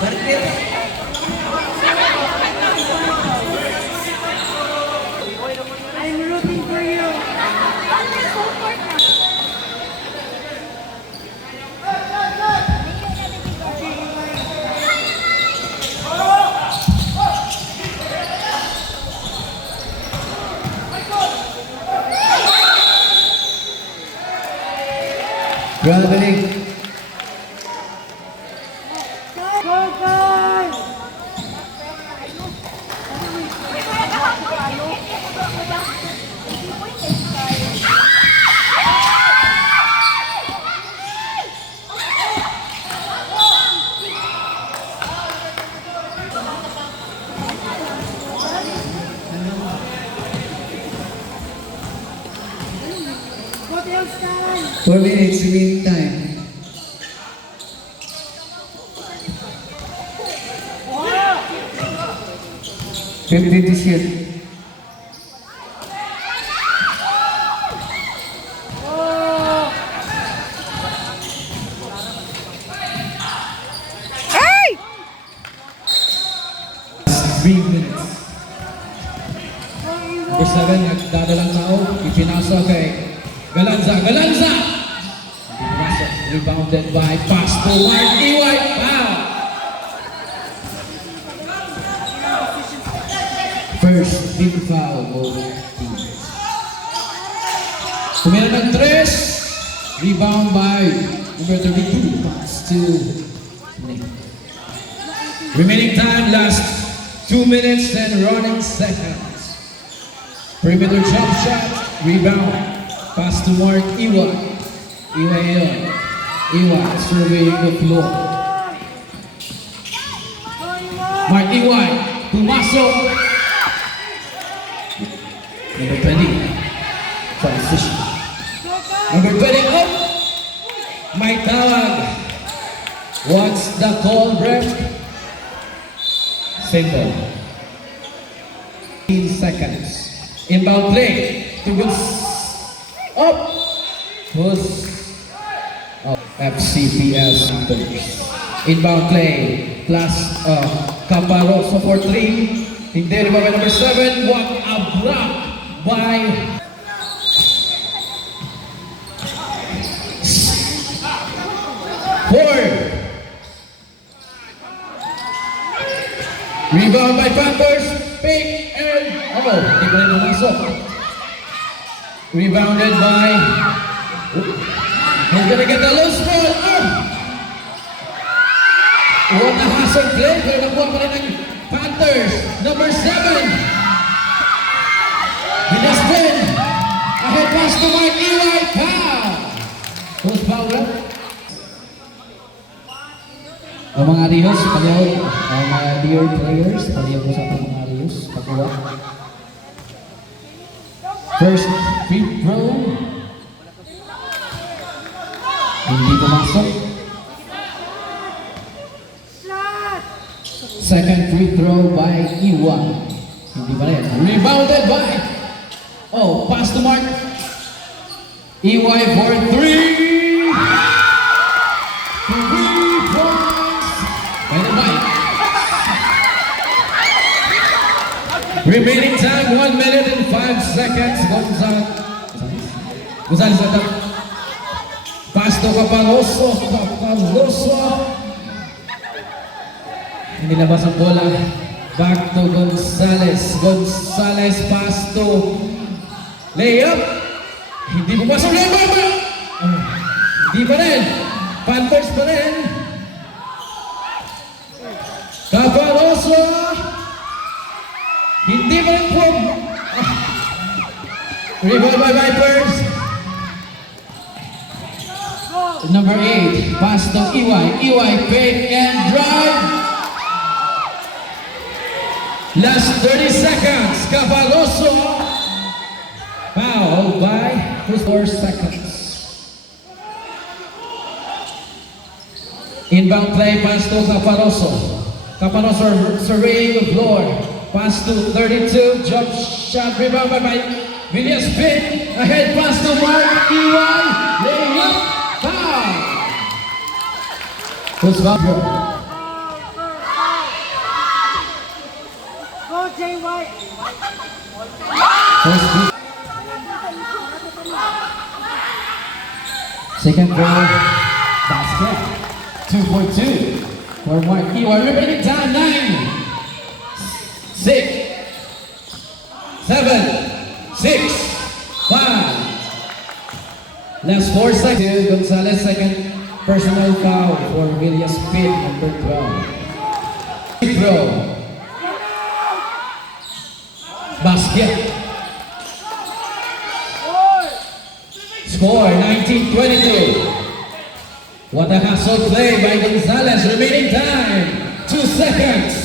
I'm rooting for you. Traveling. Go, guys! What else time? 4 minutes remaining time. Wow! 50 to shoot. Oh! 3 minutes. Number 7, nagdadalang tao. Ipinasa kay Galanza. Galanza! Rebounded by pass to Mark Iway. Foul! First team foul of teams. Tumira ng 3. Rebound by number 32. Pass to Nick. Remaining time, last 2 minutes and running seconds. Perimeter jump shot. Rebound. Pass to Mark Iway. Iway yun. Iway surveying the floor. Mark Iway. Pumasok. Number 20. Transition. Number 20 up. May tawag. What's the call, ref? Simple. 15 seconds. Inbound play. Tugus. Up. Who's FCPS Hunters. Inbound play. Plus Caparoso for 3. Hindi rin ba number 7. What a block by rebound by Panthers. Pick and hindi ko rin pumasok. Rebounded by he's gonna get the loose ball. What a hustle play. Pero nakuha pa rin ng Panthers. Number 7. Binaspin. Ahead pass to Mark Iway. Foul. Who's foul? Ang mga Rios, palihog. Ang mga dear players, palihog po sa mga Rios. Pakuha. First free throw. Hindi pumasok. Second free throw by Iwan. Hindi pa rin. Rebounded by pass to Mark. Iwan for 3. 3 points. By the bite. Remaining time 1 minute and 5 seconds. Gonzalez at the pass to Caparoso. Nilabas ang bola. Back to Gonzalez. Gonzalez pass to layup. Hindi pumasok layup. Hindi pa rin. Panthers pa rin. Caparoso. Hindi pa rin po. Rebound by Vipers. Number 8. Pass to Iway. Iway fake and drive. Last 30 seconds. Caparoso. Foul by 4 seconds. Inbound play, pass to Caparoso. Caparoso surveying the floor. Pass to 32, jump shot, rebound by Villas Pin. Ahead pass to Mark Iwan. Layup, foul. Who's foul? JY. First free. Second goal, basket. 2 for 2 for Mark Iwan. Remaining time 9, 6, 7, 6, 5. Last 4 seconds. Gonzalez, second personal foul for Villas Pin, number 12. Free throw. Basket. Score 19-22. What a hustle play by Gonzalez. Remaining time 2 seconds.